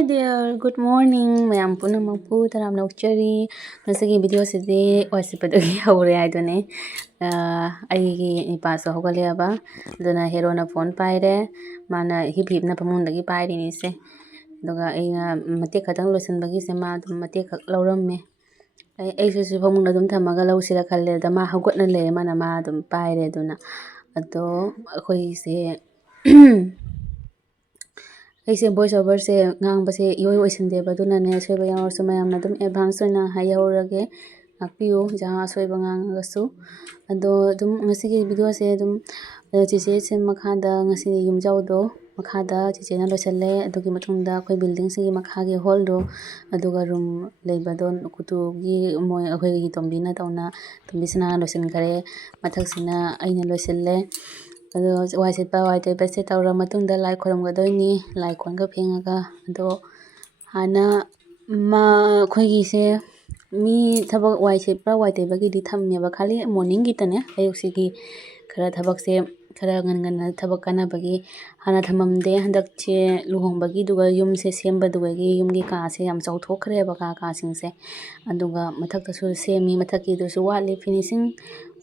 Hey there, good morning. Mayam punamapu taram nokchari. Nasagi video sidi wasipadagi haure aidone. Aigi ipaso hogale aba. Dona hero na phone paire. Mana hip na pamundagi paire ni se. Doga aina mate katang losan bagi se ma dum mate kak lauram me. Ai su pamunda dum thamaga lausira khalle da ma hagot na le mana ma dum paire dona. Ado khoi se ꯑꯩꯁꯦ voice ꯑꯣꯚꯔꯁꯦ ꯉꯥꯡꯕꯁꯦ ꯏꯑꯣꯏ ꯑꯣꯏꯁꯤꯟꯗꯦꯕ ꯑꯗꯨꯅꯅꯦ ꯑꯁꯣꯏꯕ ꯌꯥꯎꯔꯁꯨ ꯃꯌꯥꯝꯅ ꯑꯗꯨꯝ advance ꯑꯣꯏꯅ ꯍꯥꯏꯍꯧꯔꯒꯦ ꯉꯥꯛꯄꯤꯌꯨ ꯖꯍꯥ ꯑꯁꯣꯏꯕ ꯉꯥꯡꯉꯒꯁꯨ ꯑꯗꯣ ꯑꯗꯨꯝ ꯉꯁꯤꯒꯤ ꯚꯤꯗꯤꯑꯣꯁꯦ ꯑꯗꯨꯝ ꯆꯦꯆꯦꯁꯦ ꯃꯈꯥꯗ ꯉꯁꯤꯗꯤ ꯌꯨꯝꯖꯥꯎꯗꯣ ꯃꯈꯥꯗ ꯆꯦꯆꯦꯅ ꯂꯣꯏꯁꯜꯂꯦ ꯑꯗꯨꯒꯤ ꯃꯇꯨꯡꯗ ꯑꯩꯈꯣꯏ ꯕꯤꯜꯗꯤꯡꯁꯤꯒꯤ ꯃꯈꯥꯒꯤ ꯍꯣꯜꯗꯣ ꯑꯗꯨꯒ ꯔꯨꯝ ꯂꯩꯕꯗꯣ ꯀꯨꯇꯨꯒꯤ ꯃꯣꯏ ꯑꯩꯈꯣꯏꯒꯤ ꯇꯣꯝꯕꯤꯅ ꯇꯣꯝꯕꯤꯁꯤꯅ ꯂꯣꯏꯁꯤꯟꯈꯔꯦ ꯃꯊꯛꯁꯤꯅ ꯑꯩꯅ ꯂꯣꯏꯁꯤꯜꯂꯦ ꯑꯗꯣ ꯋꯥꯏ ꯁꯤꯠꯄ ꯋꯥꯏ ꯇꯩꯕꯁꯦ ꯇꯧꯔ ꯃꯇꯨꯡꯗ ꯂꯥꯏ ꯈꯣꯏꯔꯝꯒꯗꯣꯏꯅꯤ ꯂꯥꯏ ꯀꯣꯟꯒ ꯐꯦꯡꯉꯒ ꯑꯗꯣ ꯍꯥꯟꯅ ꯑꯩꯈꯣꯏꯒꯤꯁꯦ ꯃꯤ ꯊꯕꯛ ꯋꯥꯏ ꯁꯤꯠꯄ ꯋꯥꯏ ꯇꯩꯕꯒꯤꯗꯤ ꯊꯝꯃꯦꯕ ꯈꯥꯂꯤ ꯃꯣꯔꯅꯤꯡꯒꯤꯇꯅꯦ ꯑꯌꯨꯛꯁꯤꯒꯤ ꯈꯔ ꯊꯕꯛꯁꯦ ꯈꯔ ꯉꯟꯅ ꯊꯕꯛ ꯀꯥꯟꯅꯕꯒꯤ ꯍꯥꯟꯅ ꯊꯝꯃꯝꯗꯦ ꯍꯟꯗꯛꯁꯦ ꯂꯨꯍꯣꯡꯕꯒꯤꯗꯨꯒ ꯌꯨꯝꯁꯦ ꯁꯦꯝꯕꯗꯨꯒꯤ ꯌꯨꯝꯒꯤ ꯀꯥꯁꯦ ꯌꯥꯝ ꯆꯥꯎꯊꯣꯛꯈ꯭ꯔꯦꯕ ꯀꯥꯁꯤꯡꯁꯦ ꯑꯗꯨꯒ ꯃꯊꯛꯇꯁꯨ ꯁꯦꯝꯃꯤ ꯃꯊꯛꯀꯤꯗꯨꯁꯨ ꯋꯥꯠꯂꯤ ꯐꯤꯅꯤꯁꯤꯡ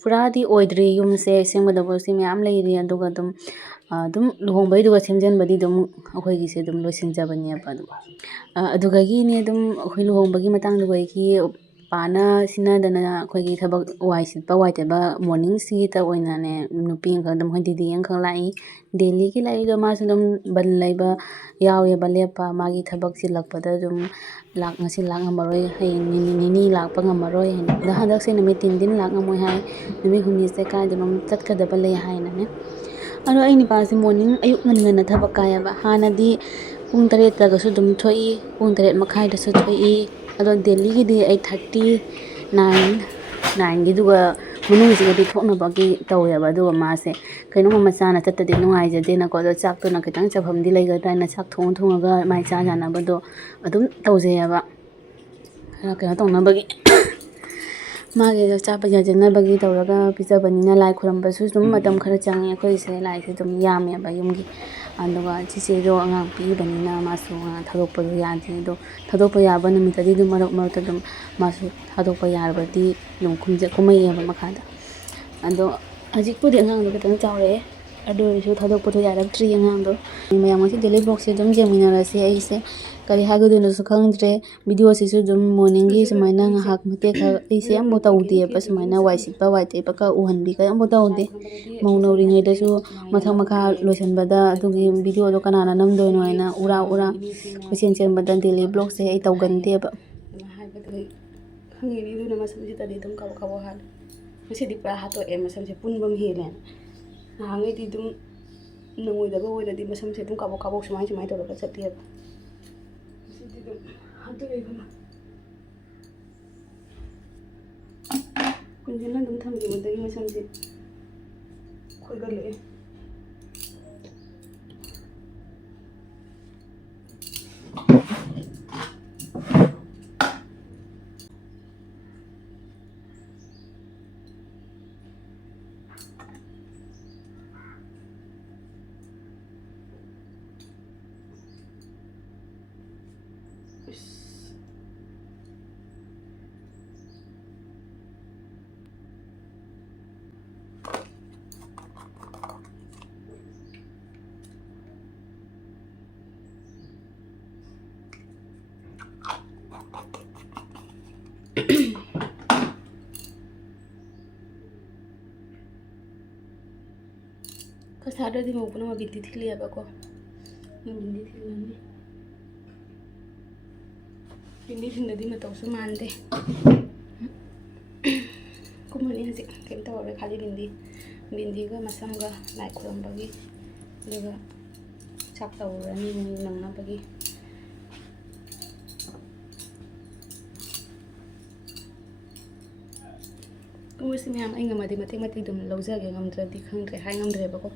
ꯄꯨꯔꯥꯗꯤ ꯑꯣꯏꯗ꯭ꯔꯤ ꯌꯨꯝꯁꯦ ꯁꯦꯝꯒꯗꯕꯁꯤ ꯃꯌꯥꯝ ꯂꯩꯔꯤ ꯑꯗꯨꯒ ꯑꯗꯨꯝ ꯂꯨꯍꯣꯡꯕꯩꯗꯨꯒ ꯁꯦꯝꯖꯤꯟꯕꯗꯤ ꯑꯗꯨꯝ ꯑꯩꯈꯣꯏꯒꯤꯁꯦ ꯑꯗꯨꯝ ꯂꯣꯏꯁꯤꯟꯖꯕꯅꯦꯕ ꯑꯗꯨꯒꯒꯤꯅꯦ ꯑꯗꯨꯝ ꯑꯩꯈꯣꯏ ꯂꯨꯍꯣꯡꯕꯒꯤ ꯃꯇꯥꯡꯗꯨꯒꯒꯤ ꯄꯥꯅ ꯁꯤꯟꯅꯗꯅ ꯑꯩꯈꯣꯏꯒꯤ ꯊꯕꯛ ꯋꯥꯏ ꯁꯤꯠꯄ ꯋꯥꯏ ꯇꯩꯕ ꯃꯣꯔꯅꯤꯡꯁꯤꯒꯤꯇ ꯑꯣꯏꯅꯅꯦ ꯅꯨꯄꯤ ꯑꯃꯈꯛ ꯑꯗꯨꯝ ꯃꯣꯏ ꯗꯤꯗꯤ ꯑꯃꯈꯛ ꯂꯥꯛꯏ ꯗꯦꯜꯂꯤꯒꯤ ꯂꯥꯛꯏꯗꯣ ꯃꯥꯁꯨ ꯑꯗꯨꯝ ꯕꯟ ꯂꯩꯕ ꯌꯥꯎꯋꯦꯕ ꯂꯦꯞꯄ ꯃꯥꯒꯤ ꯊꯕꯛ ꯆꯤꯜꯂꯛꯄꯗ ꯑꯗꯨꯝ ꯉꯁꯤ ꯂꯥꯛ ꯉꯝꯃꯔꯣꯏ ꯍꯌꯦꯡ ꯅꯤꯅꯤ ꯂꯥꯛꯄ ꯉꯝꯃꯔꯣꯏ ꯍꯥꯏꯅ ꯍꯟꯗꯛꯁꯦ ꯅꯨꯃꯤꯠ 3 ꯗꯤꯟ ꯂꯥꯛ ꯉꯝꯃꯣꯏ ꯍꯥꯏ ꯅꯨꯃꯤꯠ 5ꯅꯤꯁꯦ ꯀꯥꯏꯗꯅꯣꯝ ꯆꯠꯀꯗꯕ ꯂꯩ ꯍꯥꯏꯅꯅꯦ ꯑꯗꯣ ꯑꯩ ꯅꯨꯄꯥꯁꯦ ꯃꯣꯔꯅꯤꯡ ꯑꯌꯨꯛ ꯉꯟꯅ ꯊꯕꯛ ꯀꯥꯏꯌꯦꯕ ꯍꯥꯟꯅꯗꯤ ꯄꯨꯡ 7ꯇꯒꯁꯨ ꯑꯗꯨꯝ ꯊꯣꯛꯏ ꯄꯨꯡ 8:30ꯗꯁꯨ ꯊꯣꯛꯏ ꯑꯗꯣ ꯗꯦꯜꯂꯤꯒꯤꯗꯤ 8:30 9ꯒꯤꯗꯨꯒ ꯃꯅꯨꯡꯁꯤꯒꯗꯤ ꯊꯣꯛꯅꯕꯒꯤ ꯇꯧꯋꯦꯕ ꯑꯗꯨꯒ ꯃꯥꯁꯦ ꯀꯩꯅꯣꯝꯃ ꯃꯆꯥꯅ ꯆꯠꯇꯗꯤ ꯅꯨꯡꯉꯥꯏꯖꯗꯦꯅꯀꯣ ꯑꯗꯣ ꯆꯥꯛꯇꯨꯅ ꯈꯤꯇꯪ ꯆꯥꯐꯝꯗꯤ ꯂꯩꯒꯗ꯭ꯔꯥ ꯍꯥꯏꯅ ꯆꯥꯛ ꯊꯣꯡꯉꯒ ꯃꯥꯏ ꯆꯥ ꯌꯥꯅꯕꯗꯣ ꯑꯗꯨꯝ ꯇꯧꯖꯩꯑꯕ ꯀꯩꯅꯣ ꯇꯧꯅꯕꯒꯤ ꯃꯥꯒꯤꯗꯣ ꯆꯥꯕ ꯌꯥꯖꯅꯕꯒꯤ ꯇꯧꯔꯒ ꯄꯤꯖꯕꯅꯤꯅ ꯂꯥꯏ ꯈꯣꯏꯔꯝꯕꯁꯨ ꯑꯗꯨꯝ ꯃꯇꯝ ꯈꯔ ꯆꯪꯉꯦ ꯑꯩꯈꯣꯏꯁꯦ ꯂꯥꯏꯁꯦ ꯑꯗꯨꯝ ꯌꯥꯝꯃꯦꯕ ꯌꯨꯝꯒꯤ ꯑꯗꯨꯒ ꯆꯤꯆꯦꯗꯣ ꯑꯉꯥꯡ ꯄꯤꯕꯅꯤꯅ ꯃꯥꯁꯨ ꯊꯥꯗꯣꯛꯄꯗꯣ ꯌꯥꯗꯦ ꯑꯗꯣ ꯊꯥꯗꯣꯛꯄ ꯌꯥꯕ ꯅꯨꯃꯤꯠꯇꯗꯤ ꯑꯗꯨꯝ ꯃꯔꯛꯇ ꯑꯗꯨꯝ ꯃꯥꯁꯨ ꯊꯥꯗꯣꯛꯄ ꯌꯥꯔꯕꯗꯤ ꯑꯗꯨꯝ ꯀꯨꯝꯃꯩꯑꯕ ꯃꯈꯥꯗ ꯑꯗꯣ ꯍꯧꯖꯤꯛꯄꯨꯗꯤ ꯑꯉꯥꯡꯗꯣ ꯈꯤꯇꯪ ꯆꯥꯎꯔꯛꯑꯦ ꯑꯗꯨ ꯑꯣꯏꯔꯁꯨ ꯊꯥꯗꯣꯛꯄꯗꯣ ꯌꯥꯔꯛꯇ꯭ꯔꯤ ꯑꯉꯥꯡꯗꯣ ꯃꯌꯥꯝ ꯉꯁꯤ ꯗꯦꯂꯤ ꯕ꯭ꯂꯣꯛꯁꯦ ꯑꯗꯨꯝ ꯌꯦꯡꯃꯤꯟꯅꯔꯁꯦ ꯑꯩꯁꯦ ꯀꯔꯤ ꯍꯥꯏꯒꯗꯣꯏꯅꯣꯁꯨ ꯈꯪꯗ꯭ꯔꯦ ꯚꯤꯗꯤꯑꯣꯁꯤꯁꯨ ꯑꯗꯨꯝ ꯃꯣꯔꯅꯤꯡꯒꯤ ꯁꯨꯃꯥꯏꯅ ꯉꯥꯏꯍꯥꯛ ꯃꯇꯦꯛ ꯈꯔ ꯑꯩꯁꯦ ꯑꯃꯐꯥꯎ ꯇꯧꯗꯦꯕ ꯁꯨꯃꯥꯏꯅ ꯋꯥꯏ ꯁꯤꯠꯄ ꯋꯥꯏ ꯇꯩꯕꯒ ꯎꯍꯟꯕꯤꯒ ꯑꯃꯐꯥꯎ ꯇꯧꯗꯦ ꯃꯧ ꯅꯧꯔꯤꯉꯩꯗꯁꯨ ꯃꯊꯛ ꯃꯈꯥ ꯂꯣꯏꯁꯤꯟꯕꯗ ꯑꯗꯨꯒꯤ ꯚꯤꯗꯤꯑꯣꯗꯣ ꯀꯅꯥꯅ ꯅꯝꯗꯣꯏꯅꯣ ꯍꯥꯏꯅ ꯎꯔꯥ ꯀꯣꯏꯆꯦꯟ ꯆꯦꯟꯕꯗ ꯗꯦꯂꯤ ꯕ꯭ꯂꯣꯛꯁꯦ ꯑꯩ ꯇꯧꯒꯟꯗꯦꯕ ꯍꯥꯏꯕꯗꯤ ꯈꯪꯉꯤꯅꯤ ꯑꯗꯨꯅ ꯃꯁꯝꯁꯤꯗꯗꯤ ꯑꯗꯨꯝ ꯀꯕꯛ ꯀꯕꯛ ꯍꯥꯜꯂꯦ ꯉꯁꯤꯗꯤ ꯄꯨꯔꯥ ꯍꯥꯠꯇꯣꯛꯑꯦ ꯃꯁꯝꯁꯦ ꯄꯨꯟꯕ ꯑꯃ ꯍꯦꯜꯂꯦ ꯅꯍꯥꯟꯉꯩꯗꯤ ꯑꯗꯨꯝ ꯅꯪꯉꯣꯏꯗꯕ ꯑꯣꯏꯔꯗꯤ ꯃꯁꯝꯁꯦ ꯑꯗꯨꯝ ꯀꯕꯛ ꯁꯨꯃꯥꯏꯅ ꯇꯧꯔꯒ ꯆꯠꯇꯦꯕ ꯉꯁꯤꯗꯤ ꯑꯗꯨꯝ ꯍꯥꯠꯇꯣꯛꯑꯦꯕ ꯀꯨꯏꯅ ꯑꯗꯨꯝ ꯊꯝꯈꯤꯕꯗꯒꯤ ꯃꯁꯝꯁꯦ ꯈꯣꯏꯒꯠꯂꯛꯑꯦ ꯀꯁꯥꯔꯗꯗꯤ ꯃꯧꯕꯅ ꯃꯕꯤꯟꯗꯤ ꯊꯤꯜꯂꯦꯕꯀꯣ ꯃꯕꯤꯟꯗꯤ ꯊꯤꯜꯂꯅꯤ ꯕꯤꯟꯗꯤ ꯊꯤꯟꯗꯗꯤ ꯃꯇꯧꯁꯨ ꯃꯥꯟꯗꯦ ꯀꯨꯝꯃꯅꯤ ꯍꯧꯖꯤꯛ ꯀꯩꯝ ꯇꯧꯔꯔꯣꯏ ꯈꯥꯂꯤ ꯕꯤꯟꯗꯤꯒ ꯃꯁꯝꯒ ꯂꯥꯏ ꯈꯨꯔꯝꯕꯒꯤ ꯑꯗꯨꯒ ꯆꯥꯛ ꯇꯧꯔꯅꯤ ꯅꯪꯅꯕꯒꯤ ꯀꯨꯝꯕꯁꯤ ꯃꯌꯥꯝ ꯑꯩ ꯉꯝꯃꯗꯤ ꯃꯇꯦꯛ ꯑꯗꯨꯝ ꯂꯧꯖꯒꯦ ꯉꯝꯗ꯭ꯔꯗꯤ ꯈꯪꯗ꯭ꯔꯦ ꯍꯥꯏ ꯉꯝꯗ꯭ꯔꯦꯕꯀꯣ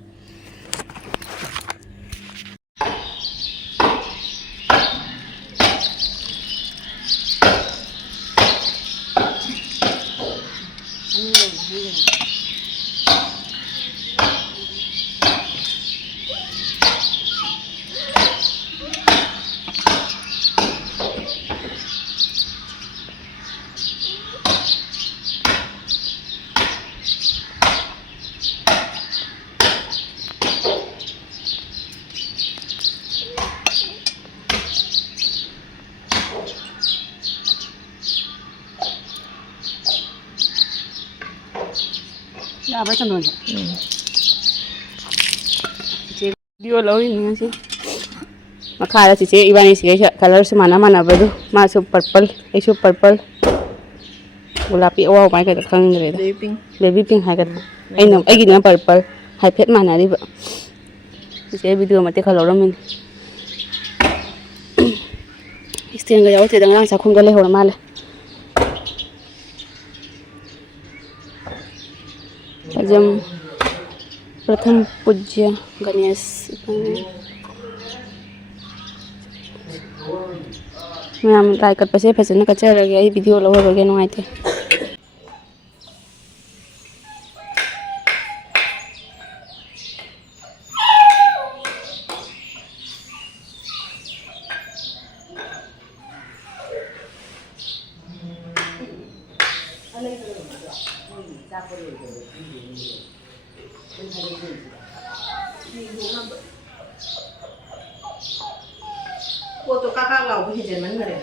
apa channel ja che video lo ni si makha si che ibani si color se mana badu ma su purple ai su purple gulapi wow mai ka khang re baby pink ha ka ai gi na purple hai phet mana ri ba che video ma te khalo ramin stand ga yaw te dang lang sa khung ga le hor ma le Ajam प्रथम पूज्य Ganesh ma'am like कटपसे फजन कचरगे आई video लवरगे नुआइते Foto kakak lau bu hijen man ngare.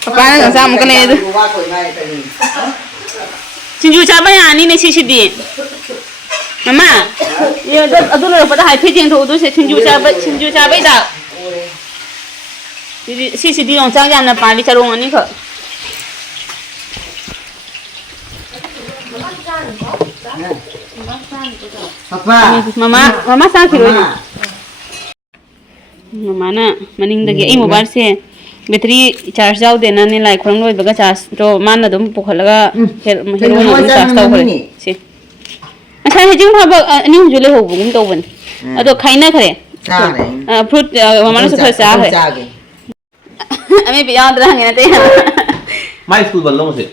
Papa na sama ka na ito. Sinju chaba ya ni ne sisi Mama, ya adu lo pada hai phe jing tho du se sinju chaba da. Sisi di long chang jam na pa li charong ani kho. Papa. Mama sang khiro. Mama na maning dagi ai mobile se battery charge जाओ देना ने like खरम लोय बगा charge तो मान दम पोखलगा हेरो ना charge ताव खरे से अच्छा हेजिंग भाबा अनि जुले होबुम तोबन अदो खाइना खरे Chale. fruit mana suka sah hai Chage. ami beyond dah ni nanti Mai school balong sih.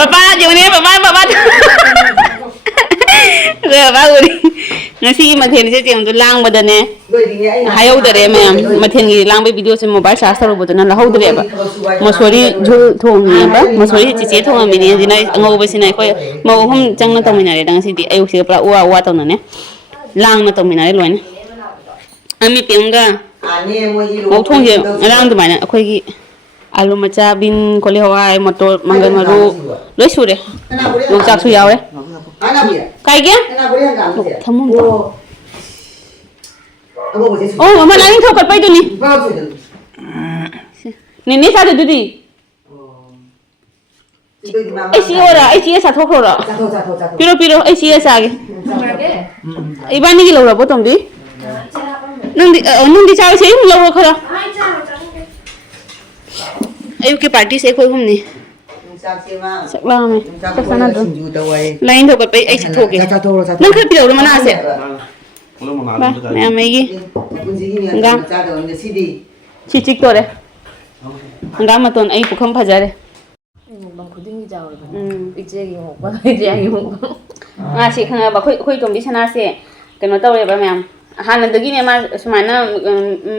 papa jangan ni papa papa uri nasi mathen se tiang tu lang badan ne hayo dare me mathen gi lang be video se mobile charge ro bodan la hau dare ba masori jul thong ni ba masori chi che thong mi ni dina ngau ba sinai khoi mau hum chang na tong mi na re dang si di ayu se pra wa tong na ne lang na tong mi na re loin ami pianga mau thong je lang du mai na khoi gi alu macha bin kole hawai motor mangal maru loi sure lok chak su yaw re kai ge thamum oh mama lain thok pai tu ni ni sa tu di ai si ora ai si sa thok ro piro ai si sa ge ibani gi lo ro botom di nung di chaw se lo ro khara ayu ke party se khoi hum ni sak la me sak sana do lain thok pai ai thok ge nang khar piro ro mana se ba me mai gi ngam chi chik to re ngam ma ton ai pukham phajare bang khuding gi jaw iche gi hok ba iche gi hok nga si khanga ba khoi tom bi sana se keno tawre ba ma'am hanadagi ne ma sumaina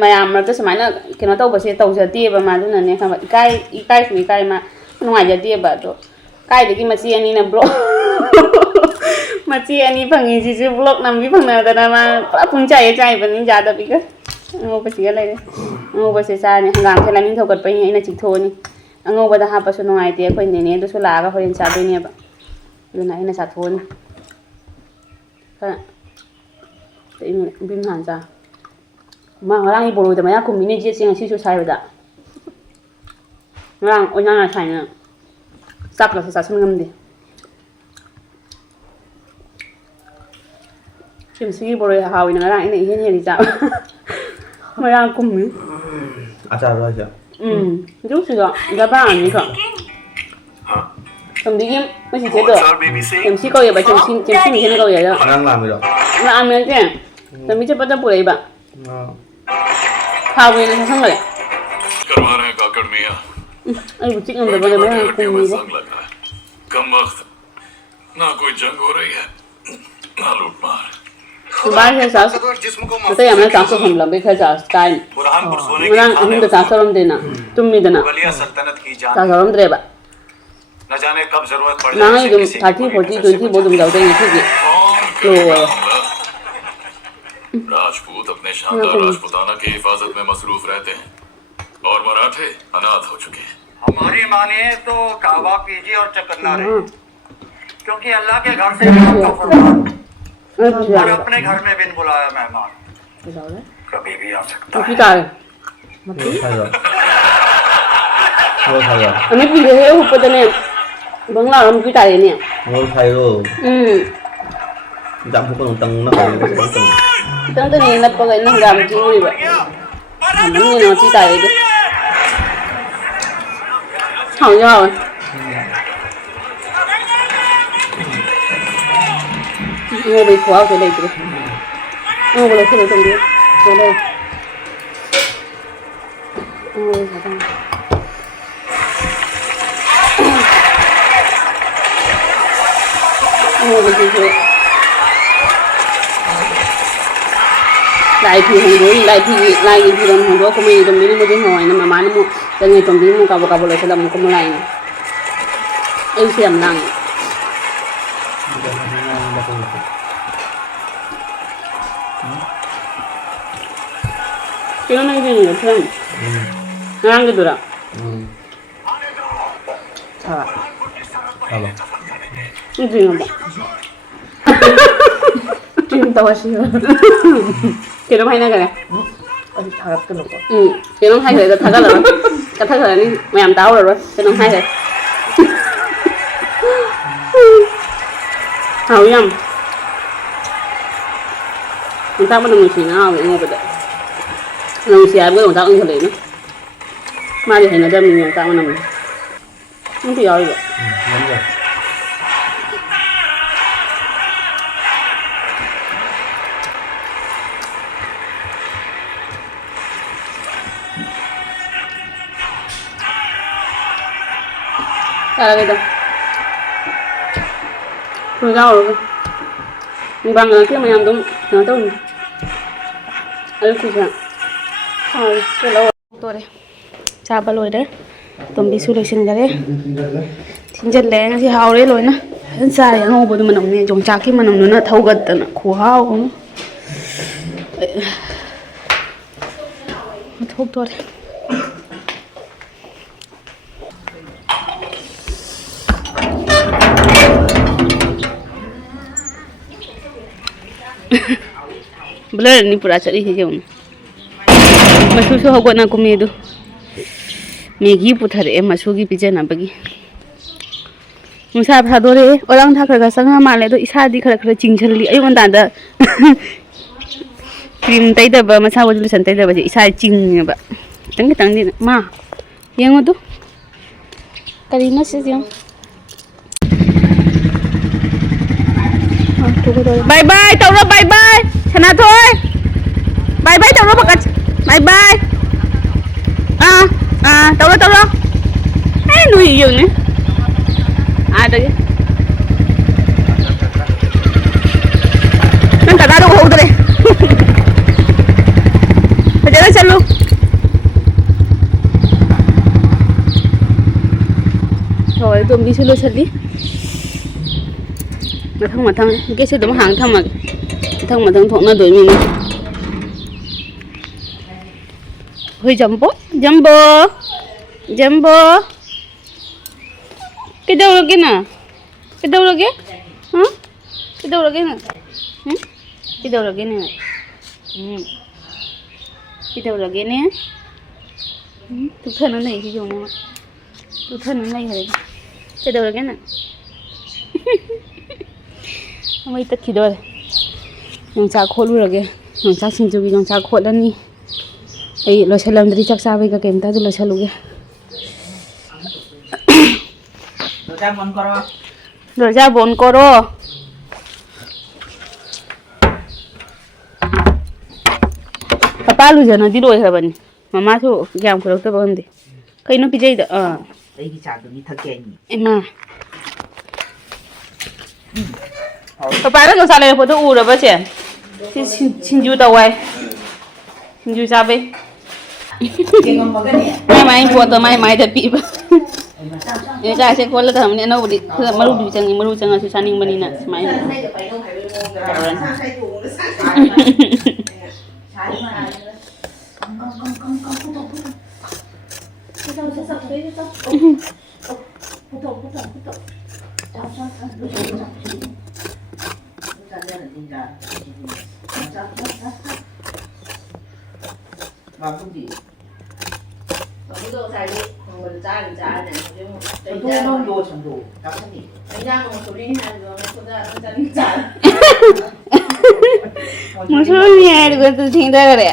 mayam marta sumaina keno taw ba se taw jati ba ma duna ne khama ikai su ikai ma nungai jati ba to kai dagi ma si ani na blog ma si ani phangi ji ji blog nam bi phangna da na ma pa phung chai ba ning ja da bi ka ngo ba si lai de ngo ba se sa ne hangam thela ning thau kat pai ni na chik tho ni ngo ba da ha pa su nungai te khoi ne ne du su la ga horin sa be ne ba duna ina sa tho ni ka bim han cha ma ngarang i bolo de ma ya kum ni je sing si su sai da ngarang onya na sai na sak la sa sun ngam de sim si bolo ya hawi na ngarang ina hi ni cha ma ya kum ni Acar rồi chứ. ju si ga ba ni ka cầm đi kiếm mới chỉ chế được cầm xí câu gì bà chồng xin cái câu gì đó Đang làm rồi đó. là ăn miếng chứ cầm đi chơi bắt đầu bưởi bà khao về nó xong rồi करवा रहे हैं काकड़ मियां ai bút chích ngầm được bao giờ mới ăn cùng gì đó जंग लगा है कम वक्त ना कोई जंग हो रही है ना लूट मार thứ ba là sao tôi thấy em sáng sớm làm bây giờ cái orang हम तो sáng sớm देना तुम नहीं देना सल्तनत की जान sáng sớm दे bà न जाने कब जरूरत पड़ ना ही तुम 30 40 20 बहुत तुम जाओगे ये ठीक है राजपूत अपने शानदार राजपूताना की हिफाजत में मसरूफ रहते हैं और मराठे अनाथ हो चुके हैं हमारी मानिए तो कहवा कीजिए और चकन्ना रहे क्योंकि अल्लाह के घर से आपका फरमान और अपने घर में बिन बुलाया मेहमान कभी भी आ सकता है cái cài Thay rồi. Ngồi thay rồi. anh biết gì thế hụt bên này vẫn làm cái cài này Ngồi thay rồi. Dám không có đồng tăng nó phải có tăng. Tang tu ni nak pakai nang ram ki ni ba. Amang ni no cita itu. Hao ya. Ngo bị khóa cái đây tu. Ngo boleh khóa trong dia. Cái đây. Ngo sao tang. Ngo boleh khóa. Lại thì hàng đuổi lại thì đồng hàng đuổi của mình đồng đi mua đến hồi nó mà má nó mua cho người trồng đi mua cabo lại sẽ làm một cái này em xem năng cái nó cái gì nữa không ngang cái đó sao Sao vậy? cái gì mà Chim tao sih. Kira mana kan ya? harap tu lupa Kira hai rồi, kata rồi ni mày làm tao rồi, kira hai rồi. Hào yam. Chúng ta bắt đầu mình nào vậy ngô vậy. Mình xài cái đồng tao ăn thôi nữa. Mai thì nó đem mình tao ăn không thì rồi. Đúng rồi. cái đó rồi rau rồi mình bằng cái mà làm đúng nó tốt ấy thì sao cái lâu tôi đây cha ba lôi đấy tôm bị sôi lên xin đấy xin chân lẽ thì hao đấy rồi nè hết sai anh ngô bữa mình nồng nè trồng chạc khi mà nồng nữa là thâu gật nữa khổ hao không thúc thôi blur ni pura chari he jaun masu so hogo na kumi do megi puthare masu gi pijana bagi musa pha dore orang tha khara sanga male do isa di khara khara chingchali ai mon da cream tai da ba masa wajul san tai da ba isa ching ba tang di ma yang do karina se jang bye bye tao ra bye bye chana thôi bye bye tao ra bạc bye bye tao ra ấy nuôi gì nữa đây nên cả đâu hậu đây bây giờ chân luôn rồi tụi đi chơi chân đi mà thằng cái xe đúng hàng thằng mà thằng thuộc nó đuổi mình hơi jumbo cái đâu rồi kia nè hả cái đâu rồi kia nè cái đâu rồi kia nè cái đâu rồi kia nè tụi thân nó này thì dùng mà tụi thân nó này rồi cái đâu rồi kia nè mấy tất kỳ rồi nông trà khô luôn rồi kìa nông trà xin chú nông trà khô lên đi ấy lo xem làm đi chắc sao bây giờ kèm ta tôi lo xem luôn kìa rồi ra bốn coro papa lu giờ nó đi đuổi hả bạn mama thôi làm cái đó bao nhiêu cái nó bị dây đó đây cái chả được đi thật kẹn em à papa nó sao lại photo u rồi bác chị xin chú tàu ai xin chú sao vậy mai photo mai thật bị ini saya sekolah dah mana nak beli malu jangan susah ning bani nak semai Maksudnya itu tuh cinta kali.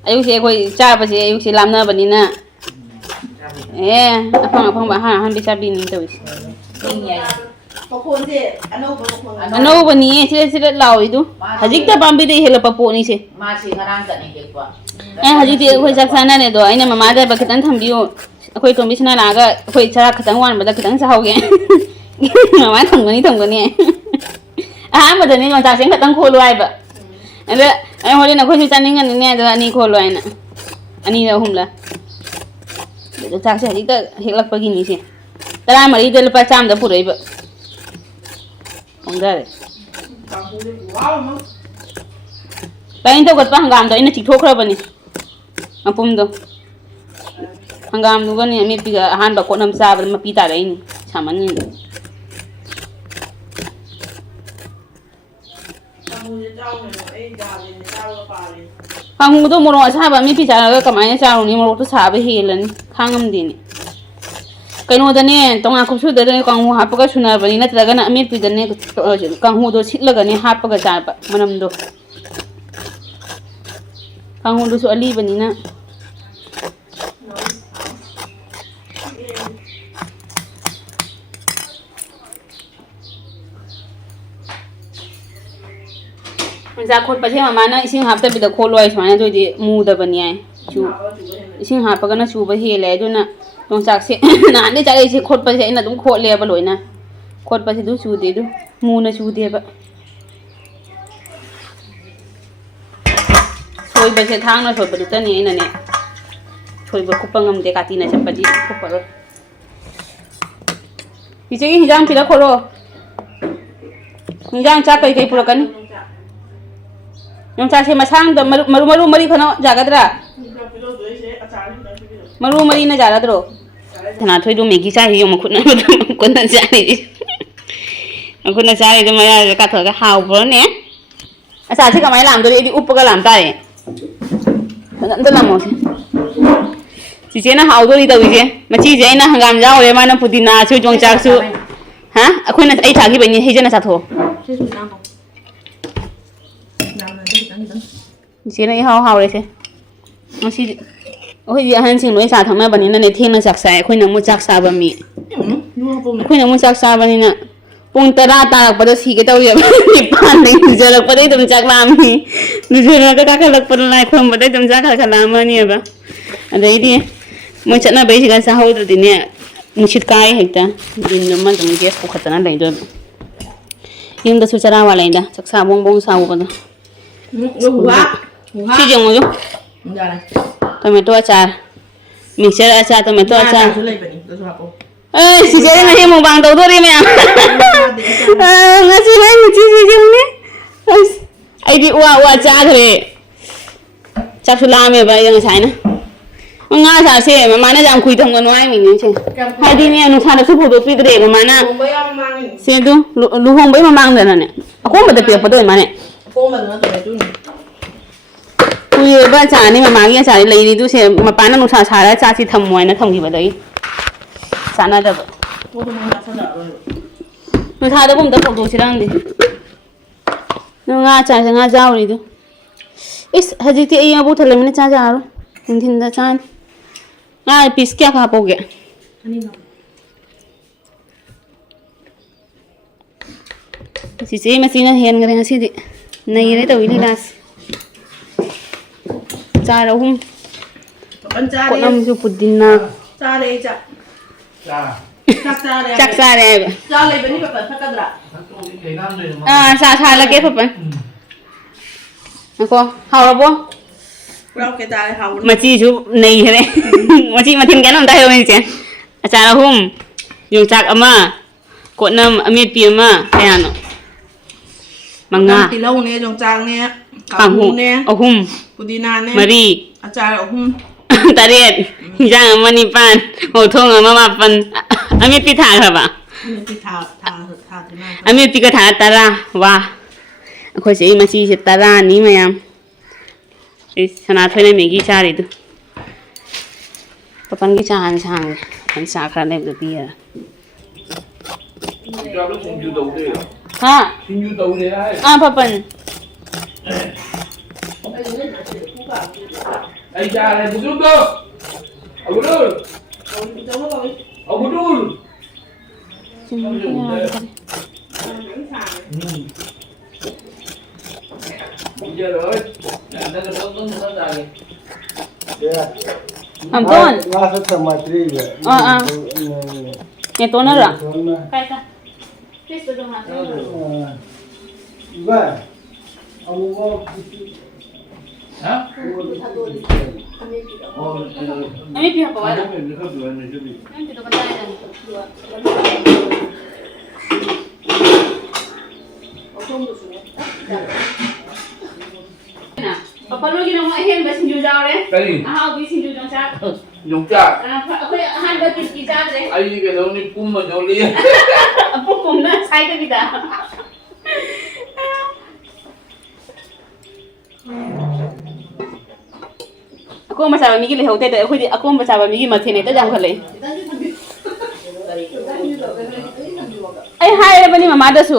Ayo sih kau cakap sih, ayo sih lama bani na. Apa bahan bisa bini terus. Ano ba niya sila lau itu hajik ta pambi de hela papo ni se masih ngarang tak ni kekwa hajik de khoi sak sana ne do aina mama da ba kitan thambiyo khoi commissioner laga khoi chara khatang wan ba da kitan sa hauge mama thongani ma da ni ma ta seng khatang khoi luai ba ada ai holi na khoi chu chaning an ne da ani khoi luai na ani da humla da ta se hajik ta helak pa gi ni se tara mari de pa cham da purai ba Enggak. Lain tu kat panggam tu, ini cikgu kerja ni. Apum tu. Panggam tu kan ni, kami pergi ahan bakok nam sah, berma pita dah ini, sama ni. Panggam tu murah sah, kami pergi cakap kemana cakap ni murah tu sah berhelan, kangam di ni. Kau dah ni, tong aku sudah dah ni kanghu apa ke sunar bani, nanti lagi nak ambil pergi dah ni kanghu tu sit lagi ni apa ke cakap manam tu. Kanghu tu soali bani na. Macam kot pasal mama na ising hafta bila koloi semuanya tu di muda bani ay. इसिंग हापगना चूब हेले अदुना योंचाकसे नाने चालेसे खोटपसे इना दुम खोटलेबा लोइना खोटपसे दु चूदे दु मुना चूदेबा सोइबसे थांगना सोइबदु तनी इनाने सोइबा कुपंगमदे काटीना चपदि कुपरो इचेगी हिजाम पिला खोरो हिजाम चा कई पुरकनी योंचाकसे मसांग मरु मरी खनो जागदरा मरु मरी ना जागदरो तना थोइदु मेगी चा हियो मखुना कोना जानी मखुना चारे दु मया का थगा हावबो ने असा से कमाय लाम दो एदी उपगा लाम तारे नंद लामोसे चिचे ना हाव दोरी तविजे मची जे ना हंगाम जाओरे माना पुदीना सु जोंचाक सु हा अखोइना आई थागी बनी हेजना साथो चिचे ना हाव हाव रेसे मसी ओहि अहन सिंग लोइ सा थमा बनी ने थेंना चाकसाय अखोइना मु चाक साबा मी अखोइना मु चाक साबनी ना पुंग तरा तारकपदा सिगे तौरे निपान नै जरकपदै दम चाक लामी दुजरका काखलकपदा लाइ खोमबदै दम चाक खलामनी बा अदैदि मु चना बैसिगा साहौद्रदिने मुसित काय हेक्ता दिन नमा दम गेस पोखतना लैदो यंदा सुचरा वालाइदा चक्सा बोंग बोंग सावबदा सिजेंगो जो टोमेटो अचार मिक्सर अचार टोमेटो अचार सिजे ना हे मुबांग तौदोरे मैं ngasi hai muci sijeng ne aidi wa chagre chaksulame ba yang sai na nga sa se mana jam khui thong no ai min ne che hai di ne anu sa da su photo pi dre mana se du lu hong bai mamang da ne akom ba da pe pa do ma ne akom ba na da du ne kuye ba cha ni ma gi cha lai ri du se ma pa na nu sa sa ra cha chi tham moi na thong gi ba dai sa na da ba nu sa da bum da photo sirang di nga cha nga jaw ri du is haji ti ai bu thalam ne cha ja ro thin da chan nga piece kya kha poge si masina hen ngare ngasi di nai re to ini las cha ra hum ko nam ju pudina cha le cha chắc xa đây cha le bani pa pa kadra xa lagi apa aku hao apa rau ke ta hao macam tu naik ni macam kan orang tahu macam acara hum yung cak ama kot nam amit pi ama kayak no mangga tilau ne jong chang ne panghao ne ahum pudina ne mari acara ahum taret hijang ama nipan hothong ama mapan amit pi thang apa ti tha ti na amit pi ka thang tara wah aku sih masih tara ni mayam sana thoina megi chari tu papan ki chan kan sa khan le tu pia ha papan ai cha này bút đó bút đó bút đó giờ rồi nó có nó ra đi Anton Nasa tamatri ya. ni to na ra kai ka please do na Ba. Amu mo. hả ami pi apa wala mình không được này cho mình nanti to patay dan Papa lu gina mo hen ba sinju jaw re cái gì ah bi sinju jong cha dùng cha akoy han ba ki ja re ai cái đâu ni pum mà đâu liền apo pum na sai ka kita ako masaba mi gi le hote da khodi ako masaba mi gi mathe ne ta jam khale ai hai ba ni mama da su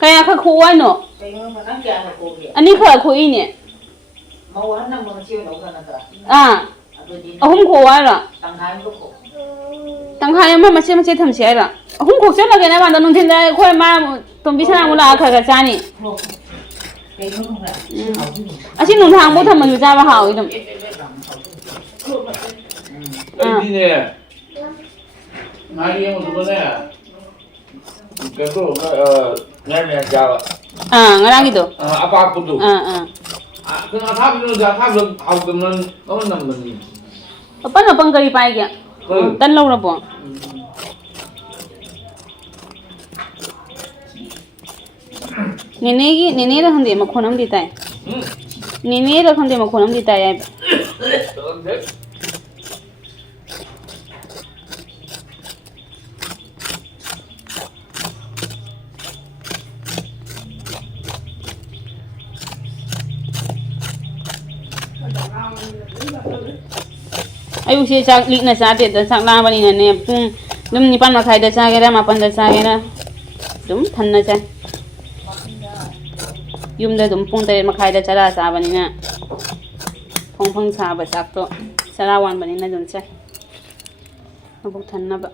kaya ka khu wa no ani kha khu i ne ahum khu wa ra tang khai ma ma che tham che ra ahum khu che la ge na ma da nun thin da khoi ma tom bi sana mu la kha ga cha ni อาชีพหนุ่มทางบุทำมันอยู่จ้าบ้าเห่าอีกหนุ่ม Cái gì nè? Hai đi em một chút nè. Cái cô nghe mẹ chào ạ. Ngarang gitu. Apa aku tuh? Kena tháp nó ra tháp được học được nó nằm mình. Apa kari pai kya? Tan lâu rồi po. Nene ra hande makhonam di tai. Nene ra hande makhonam di tai ai. Ayu si sak lik na sa ate sak la bani na ne pung dum ni pan ma khai da sa ga ma pan da sa ga dum than na cha yum da dum pung te ma khai da cha la sa bani na phong phong sa ba sak to sara wan bani na dum cha ma buk than na ba